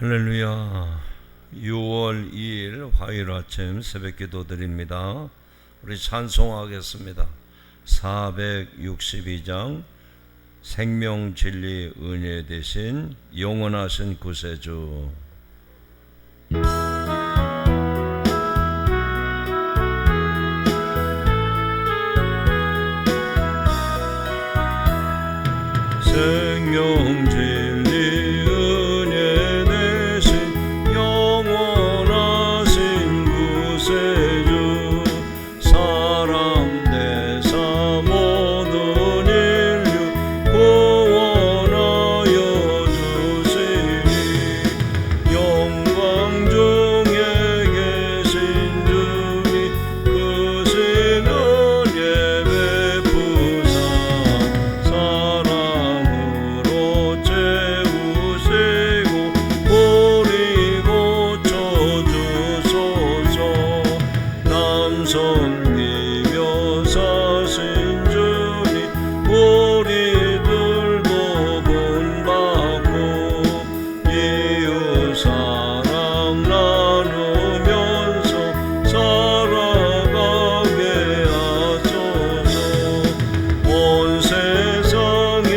할렐루야. 6월 2일 화요일 아침 새벽기도 드립니다. 우리 찬송하겠습니다. 462장 생명 진리 은혜 대신 영원하신 구세주. 생명 진리 은혜 대신 영원하신 구세주, 사람 대사 모든 인류 구원하여 주시니, 영광 중에 계신 주니 크신 은혜 베푸사 사랑으로 채우시고 우리 고쳐주소서. 남성이며 사신 주니 우리들도 본받고 이웃 사랑 나누면서 살아가게 하소서. 온 세상에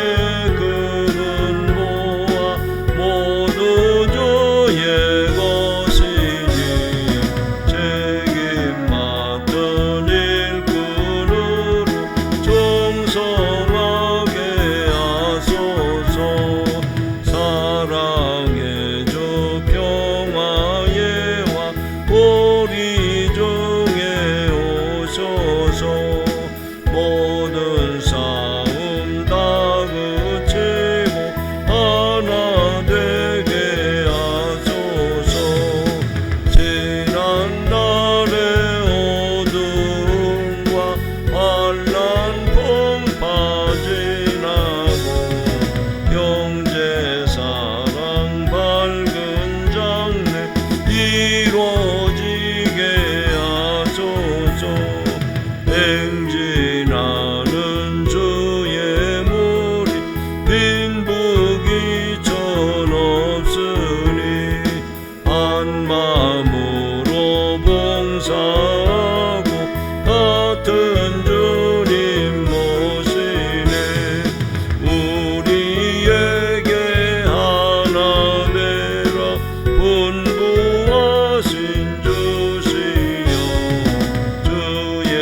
그는 보아 모두 주의 것이니, 책임 맡은 일꾼으로 충성하게 하소서. 사랑의 주 평화의 왕 우리 중에 오소서. 모든 싸움 다 그치고 하나 되게 하소서. 지난 날의 어두움과 환난 풍파 지나고 형제 사랑 밝은 장래 이루어지게 하소서. 행진하는 주의 무리 빈부귀 천 없으니, 한 마음으로 봉사하고 같은 주님 모시네. 우리에게 하나 되라 분부하신 주시여, 주의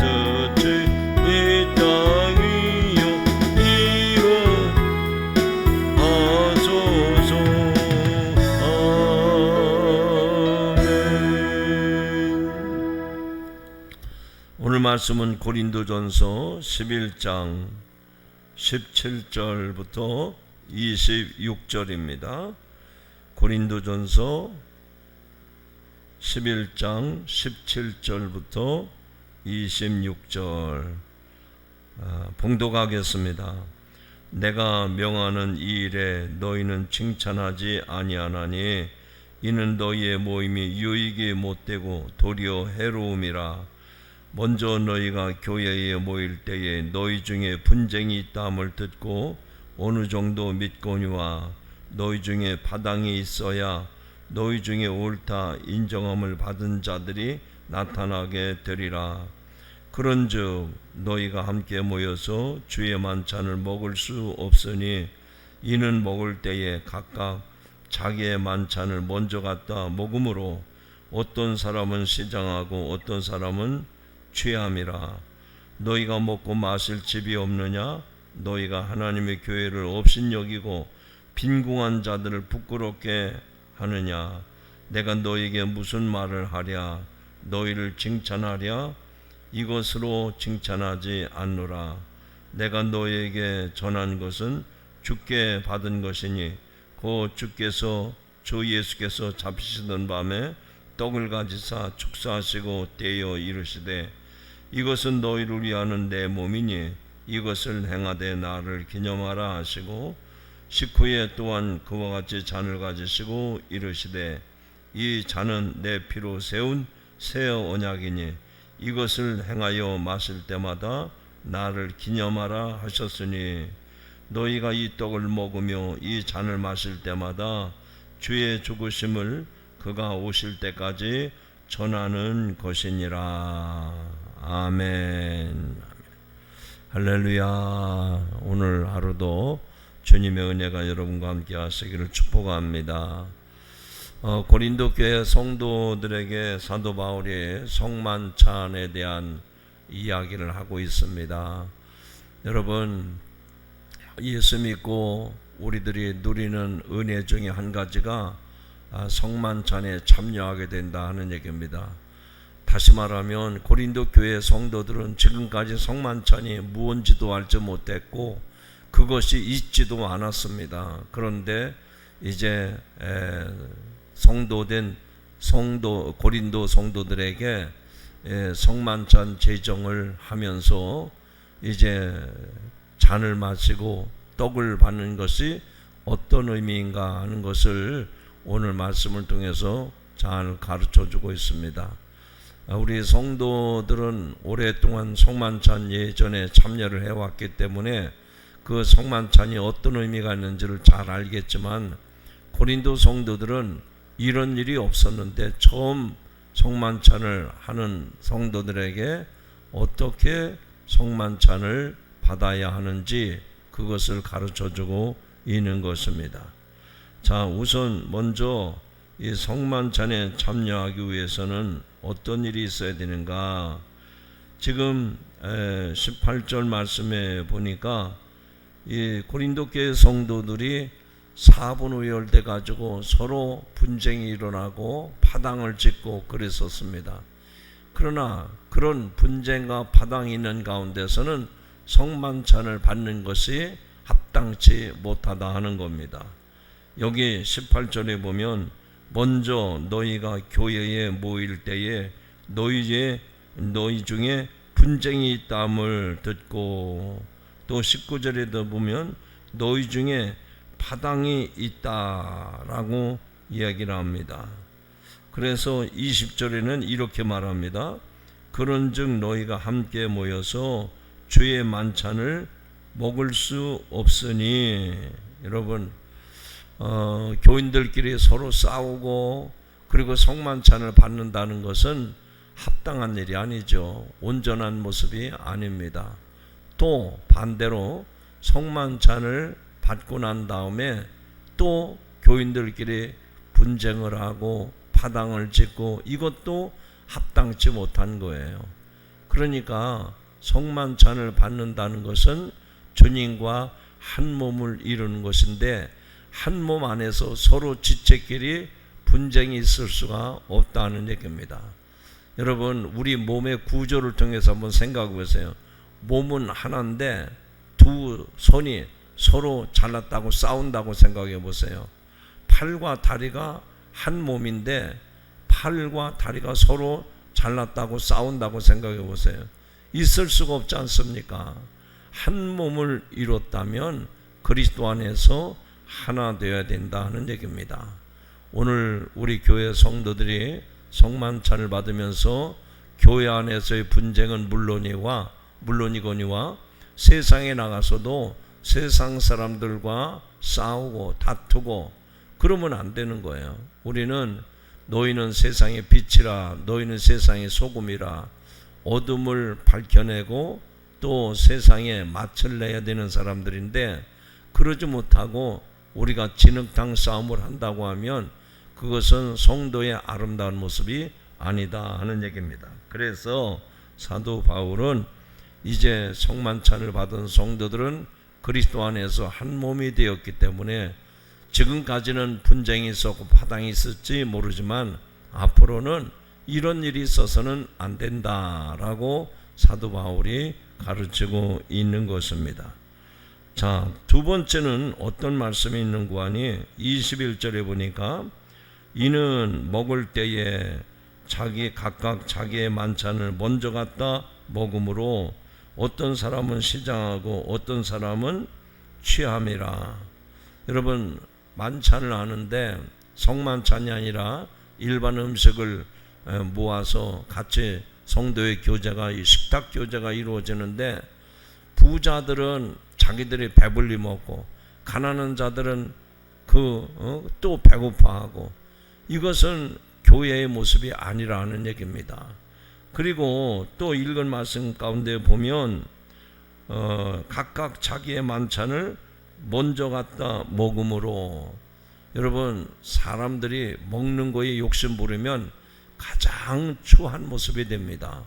뜻이 이 땅이요 이루하소서. 아멘. 오늘 말씀은 고린도전서 11장 17절부터 26절입니다. 고린도전서 11장 17절부터 26절 봉독하겠습니다. 내가 명하는 이 일에 너희는 칭찬하지 아니하나니, 이는 너희의 모임이 유익이 못되고 도리어 해로움이라. 먼저 너희가 교회에 모일 때에 너희 중에 분쟁이 있다함을 듣고 어느 정도 믿거니와, 너희 중에 바당이 있어야 너희 중에 옳다 인정함을 받은 자들이 나타나게 되리라. 그런즉 너희가 함께 모여서 주의 만찬을 먹을 수 없으니, 이는 먹을 때에 각각 자기의 만찬을 먼저 갖다 먹으므로 어떤 사람은 시장하고 어떤 사람은 취함이라. 너희가 먹고 마실 집이 없느냐? 너희가 하나님의 교회를 업신여기고 빈궁한 자들을 부끄럽게 하느냐? 내가 너희에게 무슨 말을 하랴? 너희를 칭찬하랴? 이것으로 칭찬하지 않노라. 내가 너희에게 전한 것은 주께 받은 것이니, 곧 주께서 주 예수께서 잡히시던 밤에 떡을 가지사 축사하시고 떼어 이르시되, 이것은 너희를 위하는 내 몸이니 이것을 행하되 나를 기념하라 하시고, 식후에 또한 그와 같이 잔을 가지시고 이르시되, 이 잔은 내 피로 세운 새 언약이니 이것을 행하여 마실 때마다 나를 기념하라 하셨으니, 너희가 이 떡을 먹으며 이 잔을 마실 때마다 주의 죽으심을 그가 오실 때까지 전하는 것이니라. 아멘. 할렐루야. 오늘 하루도 주님의 은혜가 여러분과 함께 하시기를 축복합니다. 고린도 교회 성도들에게 사도 바울이 성만찬에 대한 이야기를 하고 있습니다. 여러분, 예수 믿고 우리들이 누리는 은혜 중에 한 가지가 성만찬에 참여하게 된다 하는 얘기입니다. 다시 말하면 고린도 교회 성도들은 지금까지 성만찬이 무언지도 알지 못했고 그것이 있지도 않았습니다. 그런데 이제 고린도 성도들에게 성만찬 제정을 하면서 이제 잔을 마시고 떡을 받는 것이 어떤 의미인가 하는 것을 오늘 말씀을 통해서 잘 가르쳐 주고 있습니다. 우리 성도들은 오랫동안 성만찬 예전에 참여를 해왔기 때문에 그 성만찬이 어떤 의미가 있는지를 잘 알겠지만 고린도 성도들은 이런 일이 없었는데 처음 성만찬을 하는 성도들에게 어떻게 성만찬을 받아야 하는지 그것을 가르쳐주고 있는 것입니다. 자, 우선 먼저 이 성만찬에 참여하기 위해서는 어떤 일이 있어야 되는가? 지금 18절 말씀에 보니까 이 고린도 교회 성도들이 사분우열돼 가지고 서로 분쟁이 일어나고 파당을 짓고 그랬었습니다. 그러나 그런 분쟁과 파당이 있는 가운데서는 성만찬을 받는 것이 합당치 못하다 하는 겁니다. 여기 18절에 보면 먼저 너희가 교회에 모일 때에 너희 중에 분쟁이 있다함을 듣고, 또 19절에도 보면 너희 중에 파당이 있다라고 이야기를 합니다. 그래서 20절에는 이렇게 말합니다. 그런즉 너희가 함께 모여서 주의 만찬을 먹을 수 없으니. 여러분, 교인들끼리 서로 싸우고 그리고 성만찬을 받는다는 것은 합당한 일이 아니죠. 온전한 모습이 아닙니다. 또 반대로 성만찬을 받고 난 다음에 또 교인들끼리 분쟁을 하고 파당을 짓고 이것도 합당치 못한 거예요. 그러니까 성만찬을 받는다는 것은 주님과 한 몸을 이루는 것인데 한 몸 안에서 서로 지체끼리 분쟁이 있을 수가 없다는 얘기입니다. 여러분, 우리 몸의 구조를 통해서 한번 생각해 보세요. 몸은 하나인데 두 손이 서로 잘났다고 싸운다고 생각해 보세요. 팔과 다리가 한 몸인데 팔과 다리가 서로 잘났다고 싸운다고 생각해 보세요. 있을 수가 없지 않습니까? 한 몸을 이뤘다면 그리스도 안에서 하나 되어야 된다는 얘기입니다. 오늘 우리 교회 성도들이 성만찬을 받으면서 교회 안에서의 분쟁은 물론이거니와 세상에 나가서도 세상 사람들과 싸우고 다투고 그러면 안 되는 거예요. 우리는 너희는 세상의 빛이라, 너희는 세상의 소금이라, 어둠을 밝혀내고 또 세상에 맛을 내야 되는 사람들인데, 그러지 못하고 우리가 진흙탕 싸움을 한다고 하면 그것은 성도의 아름다운 모습이 아니다 하는 얘기입니다. 그래서 사도 바울은 이제 성만찬을 받은 성도들은 그리스도 안에서 한 몸이 되었기 때문에 지금까지는 분쟁이 있었고 파당이 있을지 모르지만 앞으로는 이런 일이 있어서는 안 된다라고 사도 바울이 가르치고 있는 것입니다. 자, 두 번째는 어떤 말씀이 있는가 하니 21절에 보니까 이는 먹을 때에 각각 자기의 만찬을 먼저 갖다 먹음으로 어떤 사람은 시장하고 어떤 사람은 취함이라. 여러분, 만찬을 하는데 성만찬이 아니라 일반 음식을 모아서 같이 성도의 교제가, 식탁 교제가 이루어지는데 부자들은 자기들이 배불리 먹고 가난한 자들은 또 배고파하고, 이것은 교회의 모습이 아니라는 얘기입니다. 그리고 또 읽은 말씀 가운데 보면 각각 자기의 만찬을 먼저 갖다 먹음으로, 여러분, 사람들이 먹는 거에 욕심 부리면 가장 추한 모습이 됩니다.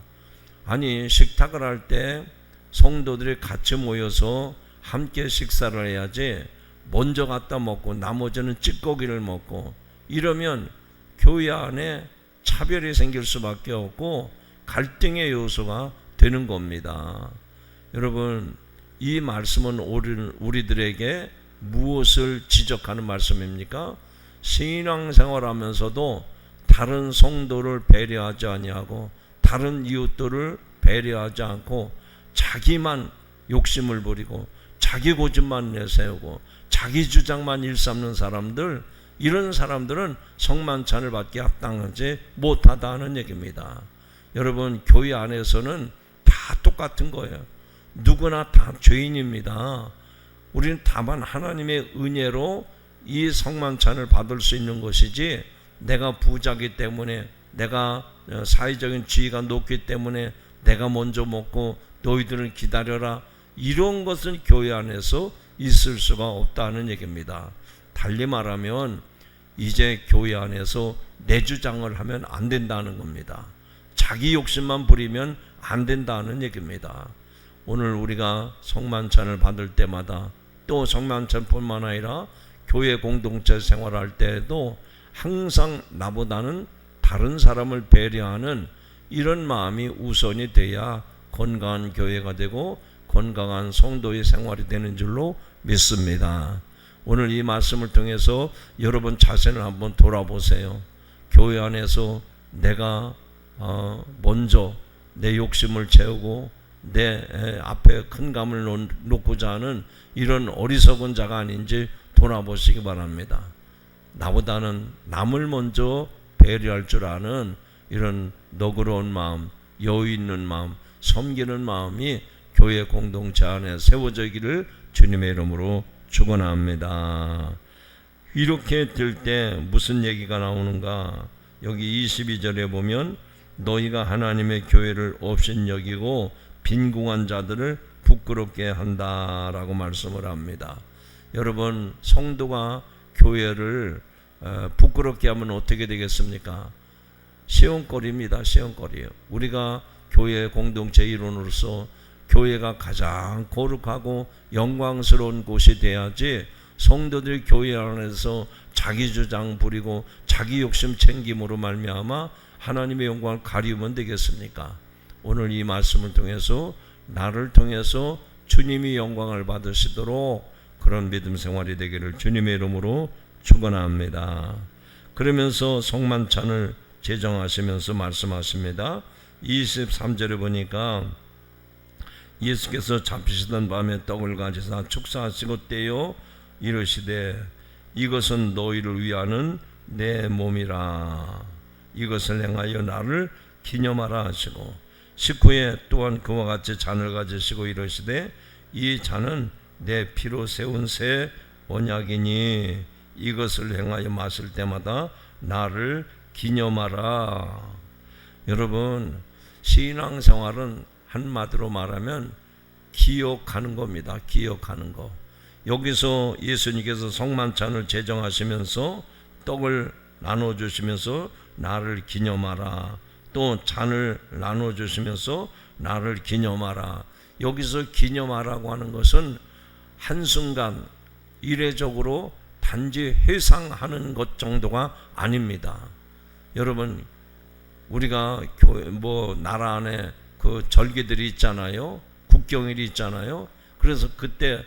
아니, 식탁을 할 때 성도들이 같이 모여서 함께 식사를 해야지 먼저 갖다 먹고 나머지는 찌꺼기를 먹고 이러면 교회 안에 차별이 생길 수밖에 없고 갈등의 요소가 되는 겁니다. 여러분, 이 말씀은 우리들에게 무엇을 지적하는 말씀입니까? 신앙생활하면서도 다른 성도를 배려하지 아니하고 다른 이웃들을 배려하지 않고 자기만 욕심을 부리고 자기 고집만 내세우고 자기 주장만 일삼는 사람들, 이런 사람들은 성만찬을 받기 합당하지 못하다는 얘기입니다. 여러분, 교회 안에서는 다 똑같은 거예요. 누구나 다 죄인입니다. 우리는 다만 하나님의 은혜로 이 성만찬을 받을 수 있는 것이지, 내가 부자기 때문에, 내가 사회적인 지위가 높기 때문에 내가 먼저 먹고 너희들은 기다려라, 이런 것은 교회 안에서 있을 수가 없다는 얘기입니다. 달리 말하면 이제 교회 안에서 내 주장을 하면 안 된다는 겁니다. 자기 욕심만 부리면 안 된다는 얘기입니다. 오늘 우리가 성만찬을 받을 때마다, 또 성만찬뿐만 아니라 교회 공동체 생활할 때에도 항상 나보다는 다른 사람을 배려하는 이런 마음이 우선이 돼야 건강한 교회가 되고 건강한 성도의 생활이 되는 줄로 믿습니다. 오늘 이 말씀을 통해서 여러분 자신을 한번 돌아보세요. 교회 안에서 내가 먼저 내 욕심을 채우고 내 앞에 큰 감을 놓고자 하는 이런 어리석은 자가 아닌지 돌아보시기 바랍니다. 나보다는 남을 먼저 배려할 줄 아는 이런 너그러운 마음, 여유 있는 마음, 섬기는 마음이 교회 공동체 안에 세워지기를 주님의 이름으로 축원합니다. 이렇게 될 때 무슨 얘기가 나오는가? 여기 22절에 보면 너희가 하나님의 교회를 업신여기고 빈궁한 자들을 부끄럽게 한다라고 말씀을 합니다. 여러분, 성도가 교회를 부끄럽게 하면 어떻게 되겠습니까? 시험거리입니다. 시험거리예요. 우리가 교회 공동체 일원으로서 교회가 가장 거룩하고 영광스러운 곳이 돼야지, 성도들이 교회 안에서 자기 주장 부리고 자기 욕심 챙김으로 말미암아 하나님의 영광을 가리우면 되겠습니까? 오늘 이 말씀을 통해서 나를 통해서 주님이 영광을 받으시도록 그런 믿음 생활이 되기를 주님의 이름으로 축원합니다. 그러면서 성만찬을 제정하시면서 말씀하십니다. 23절에 보니까 예수께서 잡히시던 밤에 떡을 가지사 축사하시고 떼어 이르시되 이것은 너희를 위하는 내 몸이라, 이것을 행하여 나를 기념하라 하시고, 19에 또한 그와 같이 잔을 가지시고 이르시되 이 잔은 내 피로 세운 새 언약이니 이것을 행하여 마실 때마다 나를 기념하라. 여러분, 신앙생활은 한마디로 말하면 기억하는 겁니다. 기억하는 거. 여기서 예수님께서 성만찬을 제정하시면서 떡을 나눠주시면서 나를 기념하라, 또 잔을 나눠주시면서 나를 기념하라. 여기서 기념하라고 하는 것은 한순간 이례적으로 단지 회상하는 것 정도가 아닙니다. 여러분, 우리가 나라 안에 그 절기들이 있잖아요. 국경일이 있잖아요. 그래서 그때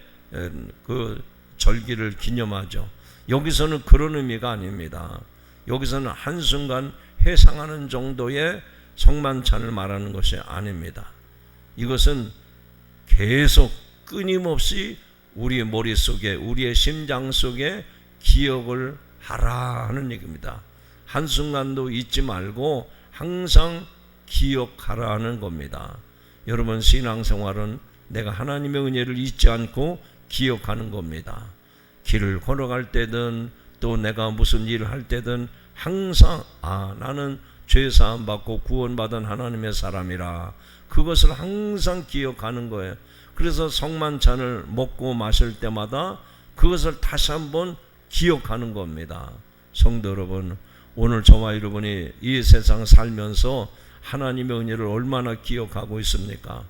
그 절기를 기념하죠. 여기서는 그런 의미가 아닙니다. 여기서는 한순간 회상하는 정도의 성만찬을 말하는 것이 아닙니다. 이것은 계속 끊임없이 우리의 머릿속에, 우리의 심장 속에 기억을 하라 하는 얘기입니다. 한순간도 잊지 말고 항상 기억하라 하는 겁니다. 여러분, 신앙생활은 내가 하나님의 은혜를 잊지 않고 기억하는 겁니다. 길을 걸어갈 때든 또 내가 무슨 일을 할 때든 항상 나는 죄사함 받고 구원받은 하나님의 사람이라, 그것을 항상 기억하는 거예요. 그래서 성만찬을 먹고 마실 때마다 그것을 다시 한번 기억하는 겁니다. 성도 여러분, 오늘 저와 여러분이 이 세상 살면서 하나님의 은혜를 얼마나 기억하고 있습니까?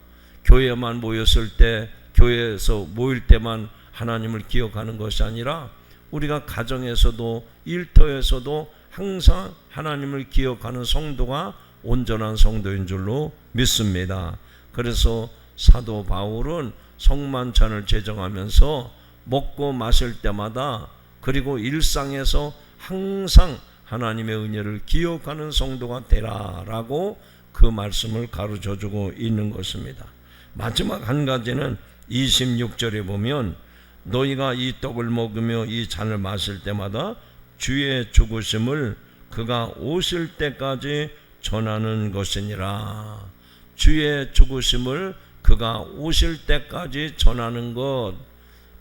교회만 모였을 때, 교회에서 모일 때만 하나님을 기억하는 것이 아니라 우리가 가정에서도 일터에서도 항상 하나님을 기억하는 성도가 온전한 성도인 줄로 믿습니다. 그래서 사도 바울은 성만찬을 제정하면서 먹고 마실 때마다, 그리고 일상에서 항상 하나님의 은혜를 기억하는 성도가 되라라고 그 말씀을 가르쳐주고 있는 것입니다. 마지막 한 가지는 26절에 보면 너희가 이 떡을 먹으며 이 잔을 마실 때마다 주의 죽으심을 그가 오실 때까지 전하는 것이니라. 주의 죽으심을 그가 오실 때까지 전하는 것.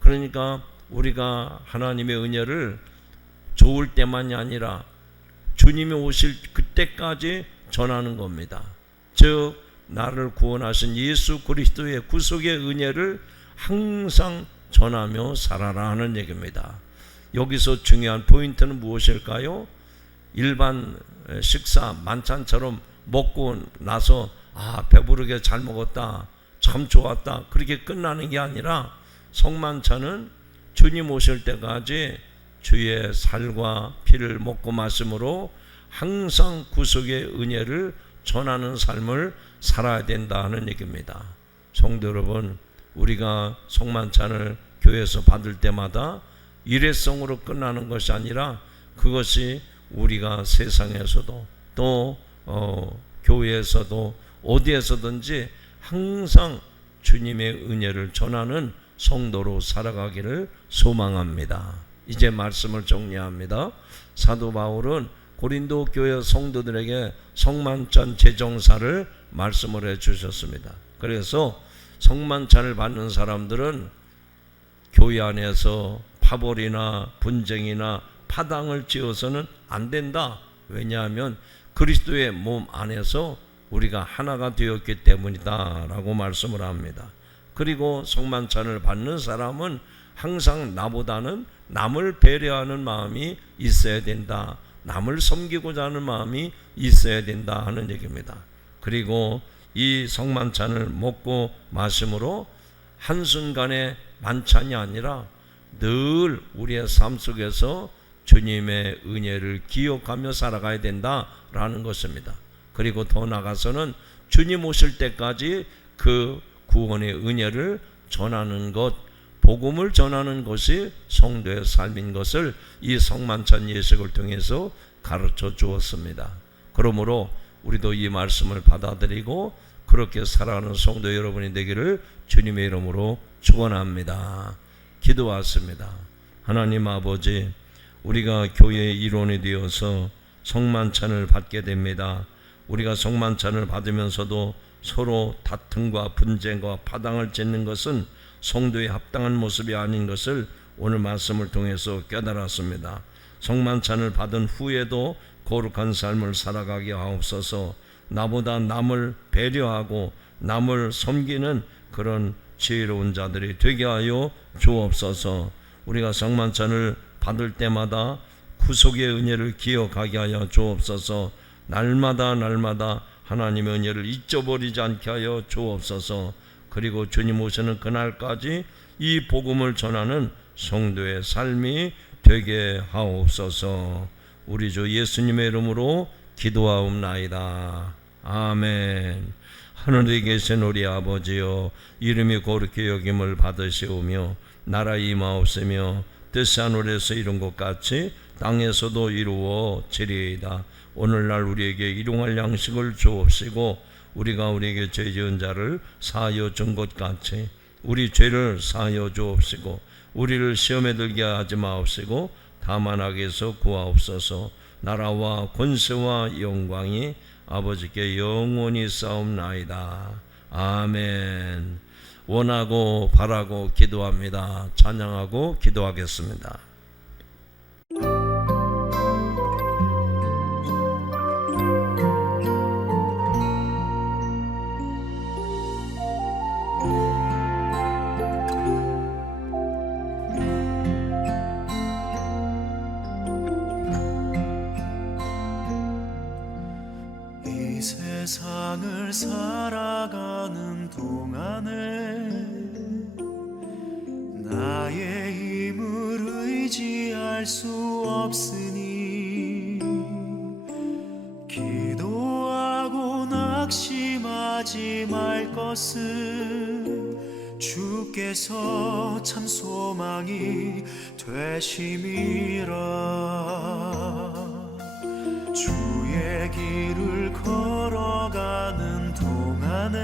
그러니까 우리가 하나님의 은혜를 좋을 때만이 아니라 주님이 오실 그때까지 전하는 겁니다. 즉 나를 구원하신 예수 그리스도의 구속의 은혜를 항상 전하며 살아라 하는 얘기입니다. 여기서 중요한 포인트는 무엇일까요? 일반 식사 만찬처럼 먹고 나서 배부르게 잘 먹었다, 참 좋았다, 그렇게 끝나는 게 아니라 성만찬은 주님 오실 때까지 주의 살과 피를 먹고 마심으로 항상 구속의 은혜를 전하는 삶을 살아야 된다 하는 얘기입니다. 성도 여러분, 우리가 성만찬을 교회에서 받을 때마다 일회성으로 끝나는 것이 아니라 그것이 우리가 세상에서도 또 교회에서도 어디에서든지 항상 주님의 은혜를 전하는 성도로 살아가기를 소망합니다. 이제 말씀을 정리합니다. 사도 바울은 고린도 교회 성도들에게 성만찬 제정사를 말씀을 해주셨습니다. 그래서 성만찬을 받는 사람들은 교회 안에서 파벌이나 분쟁이나 파당을 지어서는 안 된다. 왜냐하면 그리스도의 몸 안에서 우리가 하나가 되었기 때문이다 라고 말씀을 합니다. 그리고 성만찬을 받는 사람은 항상 나보다는 남을 배려하는 마음이 있어야 된다, 남을 섬기고자 하는 마음이 있어야 된다 하는 얘기입니다. 그리고 이 성만찬을 먹고 마심으로 한순간의 만찬이 아니라 늘 우리의 삶 속에서 주님의 은혜를 기억하며 살아가야 된다라는 것입니다. 그리고 더 나아가서는 주님 오실 때까지 그 구원의 은혜를 전하는 것, 복음을 전하는 것이 성도의 삶인 것을 이 성만찬 예식을 통해서 가르쳐 주었습니다. 그러므로 우리도 이 말씀을 받아들이고 그렇게 살아가는 성도 여러분이 되기를 주님의 이름으로 축원합니다. 기도하십니다. 하나님 아버지, 우리가 교회의 일원이 되어서 성만찬을 받게 됩니다. 우리가 성만찬을 받으면서도 서로 다툼과 분쟁과 파당을 짓는 것은 성도의 합당한 모습이 아닌 것을 오늘 말씀을 통해서 깨달았습니다. 성만찬을 받은 후에도 거룩한 삶을 살아가게 하옵소서. 나보다 남을 배려하고 남을 섬기는 그런 지혜로운 자들이 되게 하여 주옵소서. 우리가 성만찬을 받을 때마다 구속의 은혜를 기억하게 하여 주옵소서. 날마다 하나님의 은혜를 잊어버리지 않게 하여 주옵소서. 그리고 주님 오시는 그날까지 이 복음을 전하는 성도의 삶이 되게 하옵소서. 우리 주 예수님의 이름으로 기도하옵나이다. 아멘. 하늘에 계신 우리 아버지여, 이름이 거룩히 여김을 받으시오며 나라 임하옵시며 뜻이 하늘에서 이룬 것 같이 땅에서도 이루어지리이다. 오늘날 우리에게 일용할 양식을 주옵시고 우리가 우리에게 죄 지은 자를 사하여 준 것 같이 우리 죄를 사하여 주옵시고 우리를 시험에 들게 하지 마옵시고 다만 악에서 구하옵소서. 나라와 권세와 영광이 아버지께 영원히 싸움나이다. 아멘. 원하고 바라고 기도합니다. 찬양하고 기도하겠습니다. 이 세상을 살아가는 동안에 나의 힘을 의지할 수 없으니 기도하고 낙심하지 말 것은 주께서 참 소망이 되심이라. 주의 길을 걸어가는 동안에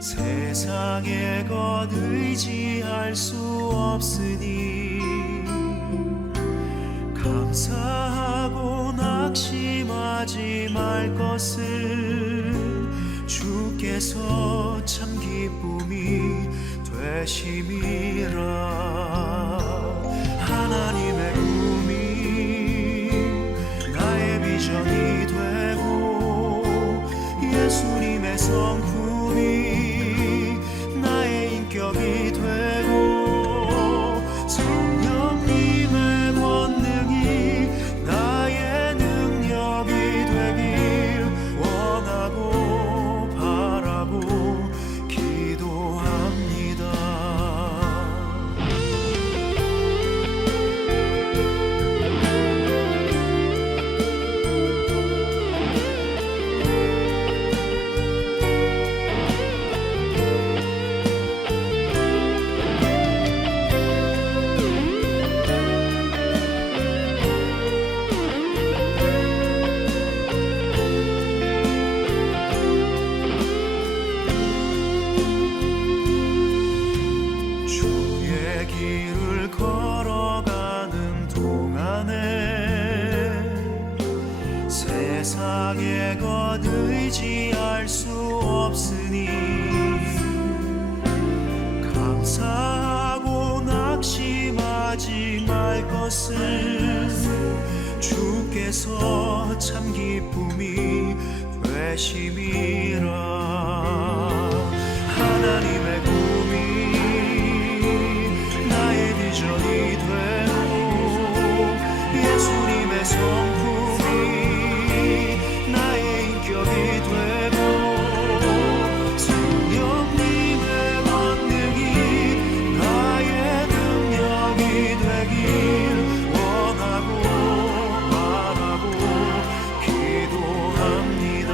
세상의 것 의지할 수 없으니 감사하고 낙심하지 말 것은 주께서 참 기쁨이 되심이라. 하나님의 꿈이 나의 비전이 되고 예수님의 성품이 나의 인격이 되고 성령님의 권능이 나의 능력이 되길 원하고 바라고 기도합니다. 주의 길을 걸어가는 동안에 세상의 것 의지할 수 없으니 감사하고 낙심하지 말 것은 주께서 참 기쁨이 되심이라. 하나님의 꿈이 나의 비전이 되고 예수님의 성품이 나의 인격이 되고 성령님의 권능이 나의 능력이 되길 원하고 바라고 기도합니다.